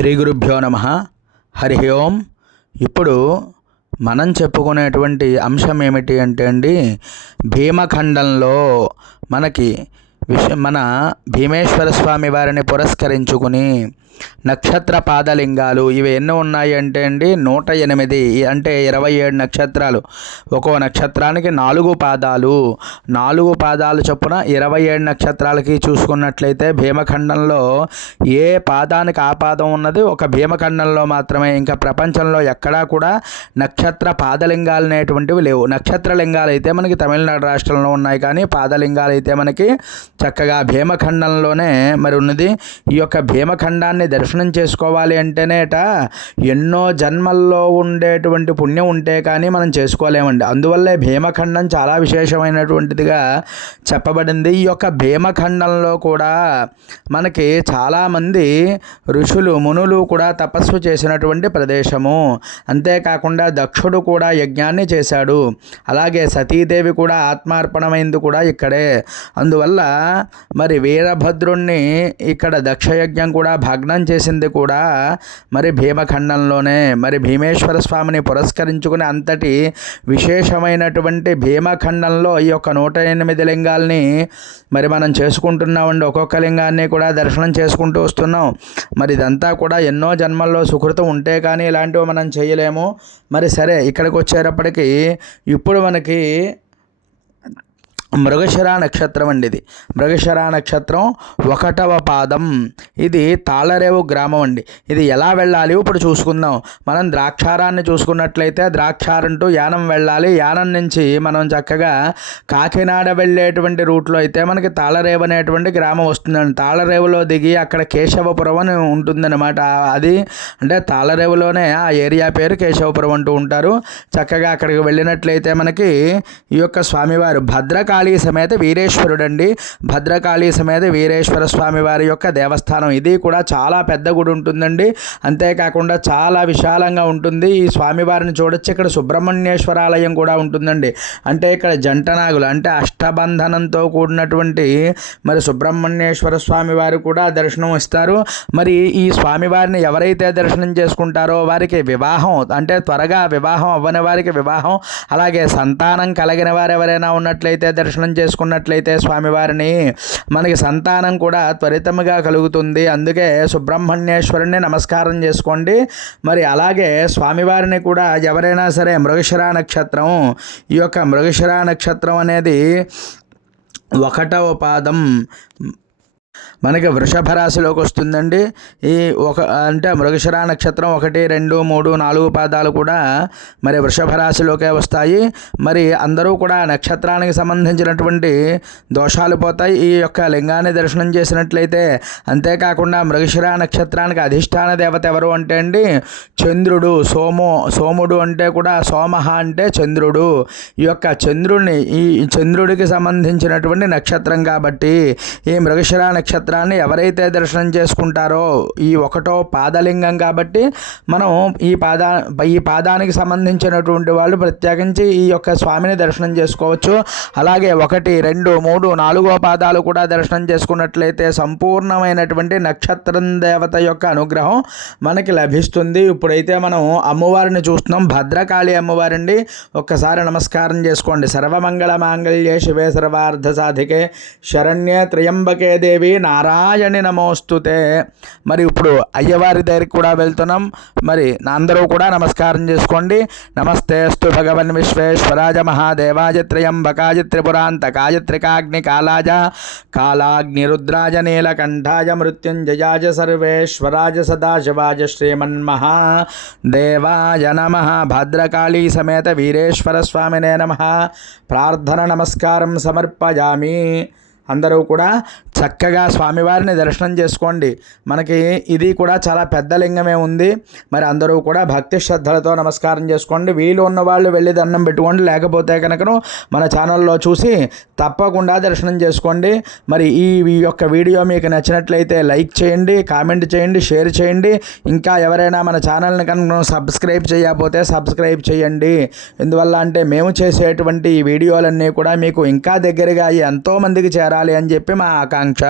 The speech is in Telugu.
శ్రీ గురుభ్యో నమః. హరి ఓం. ఇప్పుడు మనం చెప్పుకునేటువంటి అంశం ఏమిటి అంటే అండి, భీమఖండంలో మనకి మన భీమేశ్వర స్వామి వారిని పురస్కరించుకుని నక్షత్ర పాదలింగాలు ఇవి ఎన్ని ఉన్నాయి అంటే అండి 108, అంటే 27 నక్షత్రాలు. ఒక్కో నక్షత్రానికి 4 పాదాలు, 4 పాదాలు చొప్పున 27 నక్షత్రాలకి చూసుకున్నట్లయితే భీమఖండంలో ఏ పాదానికి ఆ పాదం ఉన్నది ఒక భీమఖండంలో మాత్రమే. ఇంకా ప్రపంచంలో ఎక్కడా కూడా నక్షత్ర పాదలింగాలు అనేటువంటివి లేవు. నక్షత్రలింగాలు అయితే మనకి తమిళనాడు రాష్ట్రంలో ఉన్నాయి, కానీ పాదలింగాలు అయితే మనకి చక్కగా భీమఖండంలోనే మరి ఉన్నది. ఈ యొక్క భీమఖండాన్ని దర్శనం చేసుకోవాలి అంటేనేట ఎన్నో జన్మల్లో ఉండేటువంటి పుణ్యం ఉంటే కానీ మనం చేసుకోలేమండి. అందువల్లే భీమఖండం చాలా విశేషమైనటువంటిదిగా చెప్పబడింది. ఈ యొక్క భీమఖండంలో కూడా మనకి చాలామంది ఋషులు మునులు కూడా తపస్సు చేసినటువంటి ప్రదేశము. అంతేకాకుండా దక్షుడు కూడా యజ్ఞాన్ని చేశాడు, అలాగే సతీదేవి కూడా ఆత్మార్పణమైంది కూడా ఇక్కడే. అందువల్ల మరి వీరభద్రుణ్ణి ఇక్కడ దక్షయజ్ఞం కూడా భగ్నం చేసింది కూడా మరి భీమఖండంలోనే. మరి భీమేశ్వర స్వామిని పురస్కరించుకుని అంతటి విశేషమైనటువంటి భీమఖండంలో ఈ యొక్క 108 లింగాల్ని మరి మనం చేసుకుంటున్నామండి. ఒక్కొక్క లింగాన్ని కూడా దర్శనం చేసుకుంటూ వస్తున్నాం. మరి ఇదంతా కూడా ఎన్నో జన్మల్లో సుకృతం ఉంటే కానీ ఇలాంటివి మనం చేయలేము. మరి సరే, ఇక్కడికి వచ్చేటప్పటికి ఇప్పుడు మనకి మృగశిర నక్షత్రం అండి. ఇది మృగశిర నక్షత్రం 1వ పాదం. ఇది తాళరేవు గ్రామం అండి. ఇది ఎలా వెళ్ళాలి ఇప్పుడు చూసుకుందాం. మనం ద్రాక్షారాన్ని చూసుకున్నట్లయితే ద్రాక్షారం టు యానం వెళ్ళాలి. యానం నుంచి మనం చక్కగా కాకినాడ వెళ్ళేటువంటి రూట్లో అయితే మనకి తాళరేవు అనేటువంటి గ్రామం వస్తుందండి. తాళరేవులో దిగి అక్కడ కేశవపురం అని ఉంటుందన్నమాట. అది అంటే తాళరేవులోనే ఆ ఏరియా పేరు కేశవపురం అంటూ ఉంటారు. చక్కగా అక్కడికి వెళ్ళినట్లయితే మనకి ఈ యొక్క స్వామివారు భద్రకాళి సమేత వీరేశ్వరుడు అండి. భద్రకాళి సమేత వీరేశ్వర స్వామి వారి యొక్క దేవస్థానం. ఇది కూడా చాలా పెద్ద గుడి ఉంటుందండి. అంతేకాకుండా చాలా విశాలంగా ఉంటుంది. ఈ స్వామివారిని చూడొచ్చు. ఇక్కడ సుబ్రహ్మణ్యేశ్వర ఆలయం కూడా ఉంటుందండి. అంటే ఇక్కడ జంటనాగులు అంటే అష్టబంధనంతో కూడినటువంటి మరి సుబ్రహ్మణ్యేశ్వర స్వామి వారు కూడా దర్శనం ఇస్తారు. మరి ఈ స్వామివారిని ఎవరైతే దర్శనం చేసుకుంటారో వారికి వివాహం, అంటే త్వరగా వివాహం అవ్వని వారికి వివాహం, అలాగే సంతానం కలిగిన వారు ఎవరైనా ఉన్నట్లయితే దర్శనం చేసుకున్నట్లయితే స్వామివారిని మనకి సంతానం కూడా త్వరితముగా కలుగుతుంది. అందుకే సుబ్రహ్మణ్యేశ్వరుని నమస్కారం చేసుకోండి. మరి అలాగే స్వామివారిని కూడా ఎవరైనా సరే మృగశిర నక్షత్రం, ఈ యొక్క మృగశిర నక్షత్రం అనేది 1వ పాదం మనకి వృషభ రాశిలోకి వస్తుందండి. ఈ అంటే మృగశిర నక్షత్రం 1, 2, 3, 4 పాదాలు కూడా మరి వృషభ రాశిలోకే వస్తాయి. మరి అందరూ కూడా నక్షత్రానికి సంబంధించినటువంటి దోషాలు పోతాయి ఈ యొక్క లింగాన్ని దర్శనం చేసినట్లయితే. అంతేకాకుండా మృగశిర నక్షత్రానికి అధిష్టాన దేవత ఎవరు అంటే అండి చంద్రుడు. సోముడు అంటే కూడా సోమహ అంటే చంద్రుడు. ఈ యొక్క చంద్రుడిని, ఈ చంద్రుడికి సంబంధించినటువంటి నక్షత్రం కాబట్టి ఈ మృగశిర నక్షత్రాన్ని ఎవరైతే దర్శనం చేసుకుంటారో ఈ 1వ పాదలింగం కాబట్టి మనం ఈ పాదానికి సంబంధించినటువంటి వాళ్ళు ప్రత్యేకించి ఈ యొక్క స్వామిని దర్శనం చేసుకోవచ్చు. అలాగే 1, 2, 3, 4వ పాదాలు కూడా దర్శనం చేసుకున్నట్లయితే సంపూర్ణమైనటువంటి నక్షత్రం దేవత యొక్క అనుగ్రహం మనకి లభిస్తుంది. ఇప్పుడైతే మనం అమ్మవారిని చూస్తున్నాం. భద్రకాళి అమ్మవారండి. ఒక్కసారి నమస్కారం చేసుకోండి. సర్వమంగళ మాంగళ్యే శివే సర్వార్థ సాధికే శరణ్యే త్రయంబకే దేవి నారాయణి నమోస్తుతే. మరి ఇప్పుడు అయ్యవారి దగ్గరికి కూడా వెళ్తున్నాం. మరి అందరూ కూడా నమస్కారం చేసుకోండి. నమస్తేస్తు భగవన్ విశ్వేశ్వరాజ మహాదేవాయ త్రయంబకాయ త్రిపురాంతకాయ త్రికాగ్ని కాలాజ కాలాగ్ని రుద్రాజ నీలకంఠాయ మృత్యుంజయాజ సర్వేశ్వరాజ సదాశివాజ శ్రీమన్మహా దేవాయ నమః. భద్రకాళీ సమేత వీరేశ్వర స్వామినే నమః. ప్రార్థన నమస్కారం సమర్పయామి. అందరూ కూడా చక్కగా స్వామివారిని దర్శనం చేసుకోండి. మనకి ఇది కూడా చాలా పెద్ద లింగమే ఉంది. మరి అందరూ కూడా భక్తి శ్రద్ధలతో నమస్కారం చేసుకోండి. వీలు ఉన్న వాళ్ళు వెళ్ళి దండం పెట్టుకోండి. లేకపోతే కనుక మన ఛానల్లో చూసి తప్పకుండా దర్శనం చేసుకోండి. మరి ఈ యొక్క వీడియో మీకు నచ్చినట్లయితే లైక్ చేయండి, కామెంట్ చేయండి, షేర్ చేయండి. ఇంకా ఎవరైనా మన ఛానల్ని కనుక సబ్స్క్రైబ్ చేయకపోతే సబ్స్క్రైబ్ చేయండి. ఎందువల్ల అంటే మేము చేసేటువంటి ఈ వీడియోలన్నీ కూడా మీకు ఇంకా దగ్గరగా ఎంతోమందికి చేరాలి అని చెప్పి మా ఆకాంక్ష.